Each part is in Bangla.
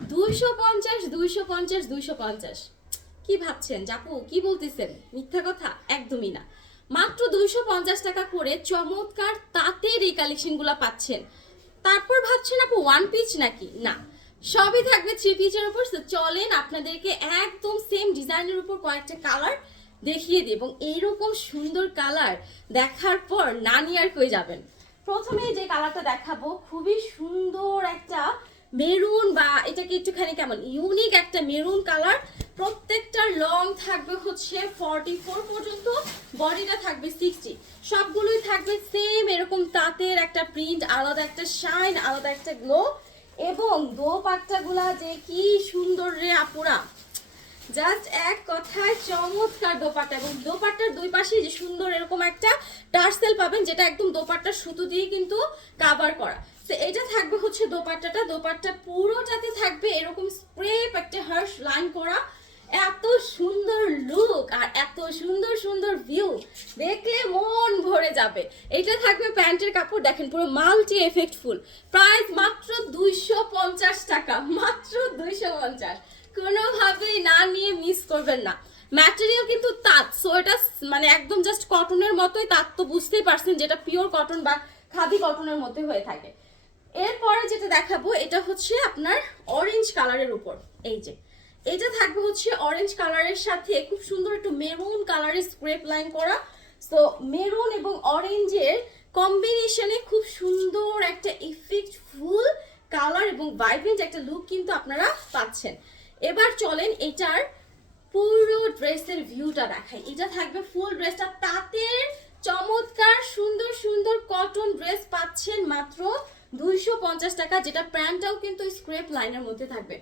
দুইশো পঞ্চাশ দুইশো পঞ্চাশ দুইশো পঞ্চাশ। কি ভাবছেন? জাপু, কি বলতেছেন? মিথ্যা কথা? একদমই না। মাত্র দুইশো পঞ্চাশ টাকা করে চমৎকার তাঁতের এই কালেকশনগুলো পাচ্ছেন। তারপর ভাবছেন আপু ওয়ান পিচ নাকি? না। সবই থাকবে থ্রি পিচের উপর। চলেন আপনাদেরকে একদম সেম ডিজাইনের উপর কয়েকটা কালার দেখিয়ে দিই। এবং এইরকম সুন্দর কালার দেখার পর না নিয়ে আর কই যাবেন? প্রথমে যে কালারটা দেখাবো, খুবই সুন্দর একটা মেরুন বা এটাকে একটুখানি কেমন? ইউনিক একটা মেরুন কালার প্রত্যেকটার লং থাকবে হচ্ছে ফর্টি ফোর পর্যন্ত। বডিটা থাকবে সিক্সটি সবগুলোই থাকবে সেম এরকম তাঁতের একটা প্রিন্ট আলাদা একটা শাইন আলাদা একটা গ্লো এবং দো দোপাট্টাগুলা যে কি সুন্দর রে আপুরা। জাস্ট এক কথায় চমৎকার দোপাট্টা। এবং দোপাট্টার দুই পাশে যে সুন্দর এরকম একটা টার্সেল পাবেন, যেটা একদম দোপাট্টার সুতো দিয়ে কিন্তু কাভার করা। এটা থাকবে হচ্ছে দোপাট্টাটা। দোপাট্টা পুরোটাতে থাকবে এরকম স্প্রে একটা হার্স লাইন করা। এত সুন্দর লুক আর এত সুন্দর সুন্দর ভিউ দেখলে মন ভরে যাবে। এটা থাকবে প্যান্টের কাপড়, দেখেন পুরো মাল্টি এফেক্টফুল প্রাইস মাত্র দুইশো পঞ্চাশ টাকা, মাত্র দুইশো পঞ্চাশ। কোনোভাবেই না নিয়ে মিস করবেন না। ম্যাটেরিয়াল কিন্তু তাঁত সো এটা মানে একদম জাস্ট কটনের মতোই তাঁত, তো বুঝতেই পারছেন যেটা পিওর কটন বা খাদি কটনের মধ্যে হয়ে থাকে। এরপরে যেটা দেখাবো, এটা হচ্ছে আপনার অরেঞ্জ কালারের উপর। এই যে, এটা থাকবে হচ্ছে অরেঞ্জ কালারের সাথে খুব সুন্দর একটু মেরুন কালারের স্ক্রেপ লাইন করা। তো মেরুন এবং অরেঞ্জের কম্বিনেশনে খুব সুন্দর একটা ইফেক্ট ফুল কালার এবং ভাইব্রেন্ট একটা লুক কিন্তু আপনারা পাচ্ছেন। এবার চলেন এটার পুরো ড্রেসের ভিউটা দেখাই। এটা থাকবে ফুল ড্রেসটা তাঁতের চমৎকার সুন্দর সুন্দর কটন ড্রেস পাচ্ছেন মাত্র দুইশো পঞ্চাশ টাকা, যেটা প্যান্টটাও কিন্তু স্ক্রেপ লাইনের মধ্যে থাকবে।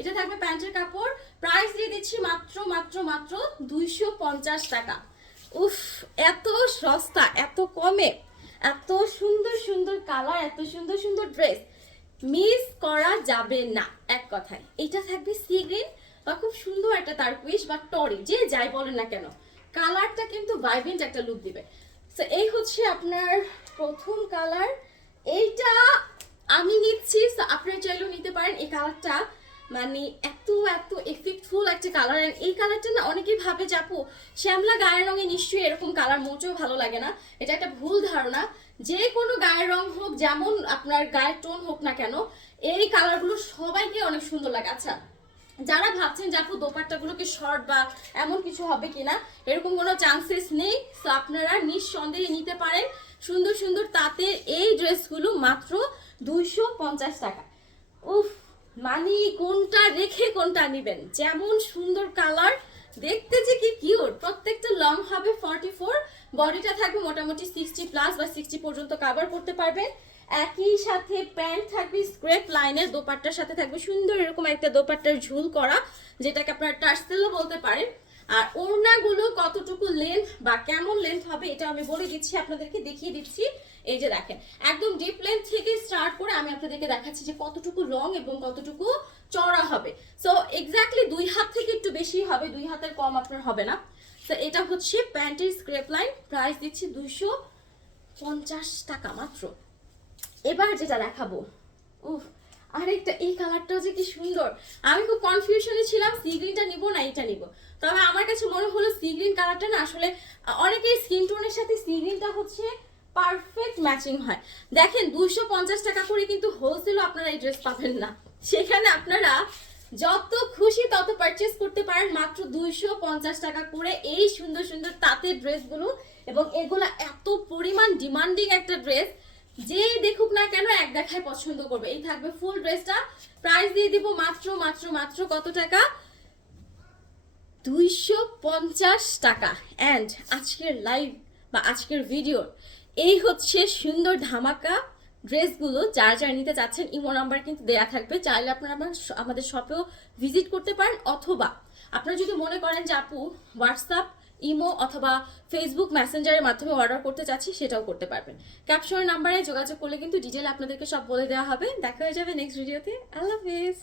এটা থাকবে প্যান্টের কাপড়। প্রাইস দিয়ে দিচ্ছি মাত্র মাত্র মাত্র দুইশো পঞ্চাশ টাকা। উফ, এত সস্তা, এত কমে, এত সুন্দর সুন্দর কালার এত সুন্দর সুন্দর ড্রেস মিস করা যাবে না, এক কথায়। এটা থাকবে সি গ্রিন বা খুব সুন্দর একটা তারকুইশ বা টরি যে যাই বলেন না কেন। কালারটা কিন্তু ভাইব্রেন্ট একটা লুক দিবে। তো এই হচ্ছে আপনার প্রথম কালার এইটা আমি নিচ্ছি আপনারা চাইলেও নিতে পারেন এই কালারটা মানে এত এত এফেক্টফুল একটা কালার এই কালারটা না অনেকেই ভাবে যে, আপু, শ্যামলা গায়ের রঙে নিশ্চয়ই এরকম কালার মোটেও ভালো লাগে না। এটা একটা ভুল ধারণা। যে কোনো গায়ের রং হোক, যেমন আপনার গায়ের টোন হোক না কেন, এই কালারগুলো সবাইকে অনেক সুন্দর লাগে। আচ্ছা যারা ভাবছেন যে, আপু দোপাট্টাগুলোকে শর্ট বা এমন কিছু হবে কিনা? এরকম কোনো চান্সেস নেই। তো আপনারা নিঃসন্দেহে নিতে পারেন। সুন্দর সুন্দর তাঁতের এই ড্রেসগুলো মাত্র দুইশো পঞ্চাশ টাকা। উফ মানে কোনটা রেখে কোনটা নেবেন? যেমন সুন্দর কালার, দেখতে যে কি কিউট। প্রত্যেকটা লং হবে ফর্টি ফোর, বডিটা থাকবে মোটামুটি সিক্সটি প্লাস বা সিক্সটি পর্যন্ত কাভার করতে পারবেন একই সাথে প্যান্ট থাকবে স্ক্রেপ লাইনের দোপাট্টার সাথে থাকবে সুন্দর এরকম একটা দোপাট্টার ঝুল করা, যেটাকে আপনারা টার্সেলও বলতে পারেন। আর ওড়নাগুলো কতটুকু লেন্থ বা কেমন লেন্থ হবে এটা আমি বলে দিচ্ছি, আপনাদেরকে দেখিয়ে দিচ্ছি। এই যে দেখেন, একদম ডিপ লেন্থ থেকে স্টার্ট করে আমি আপনাদেরকে দেখাচ্ছি যে কতটুকু লং এবং কতটুকু চড়া হবে। সো এক্স্যাক্টলি দুই হাত থেকে একটু বেশি হবে, দুই হাতের কম আপনার হবে না। তো এটা হচ্ছে প্যান্টের স্ক্রেপ লাইন প্রাইস দিচ্ছি দুইশো পঞ্চাশ টাকা মাত্র। এবার যেটা দেখাবো, উফ আরেকটা, এই কালারটাও যে কি সুন্দর। আমি খুব কনফিউশনে ছিলাম সি গ্রিনটা নিবো না এটা নিবো। তবে আমার কাছে মনে হলো সি গ্রিন কালারটা না, আসলে অনেকেই স্কিন টোনের সাথে সি গ্রিনটা হচ্ছে পারফেক্ট ম্যাচিং হয়। দেখেন, দুইশো পঞ্চাশ টাকা করে কিন্তু হোলসেলও আপনারা এই ড্রেস পাবেন না। সেখানে আপনারা যত খুশি তত পারচেস করতে পারেন, মাত্র দুইশো পঞ্চাশ টাকা করে এই সুন্দর সুন্দর তাঁতের ড্রেসগুলো এবং এগুলো এত পরিমাণ ডিমান্ডিং একটা ড্রেস যেই দেখুক না কেন এক দেখায় পছন্দ করবে। এই থাকবে ফুল ড্রেসটা প্রাইস দিয়ে দিব মাত্র মাত্র মাত্র কত টাকা? দুইশো পঞ্চাশ টাকা। অ্যান্ড আজকের লাইভ বা আজকের ভিডিওর এই হচ্ছে সুন্দর ধামাকা ড্রেসগুলো। যার যার নিতে চাচ্ছেন, ইমো নাম্বার কিন্তু দেয়া থাকবে। চাইলে আপনারা আমাদের শপেও ভিজিট করতে পারেন। অথবা আপনারা যদি মনে করেন যে আপু হোয়াটসঅ্যাপ ইমো অথবা ফেসবুক মেসেঞ্জারের মাধ্যমে অর্ডার করতে চাচ্ছি, সেটাও করতে পারবেন। ক্যাপশনের নাম্বারে যোগাযোগ করলে কিন্তু ডিটেল আপনাদেরকে সব বলে দেওয়া হবে। দেখা হয়ে যাবে নেক্সট ভিডিওতে আল্লাহ হাফিজ।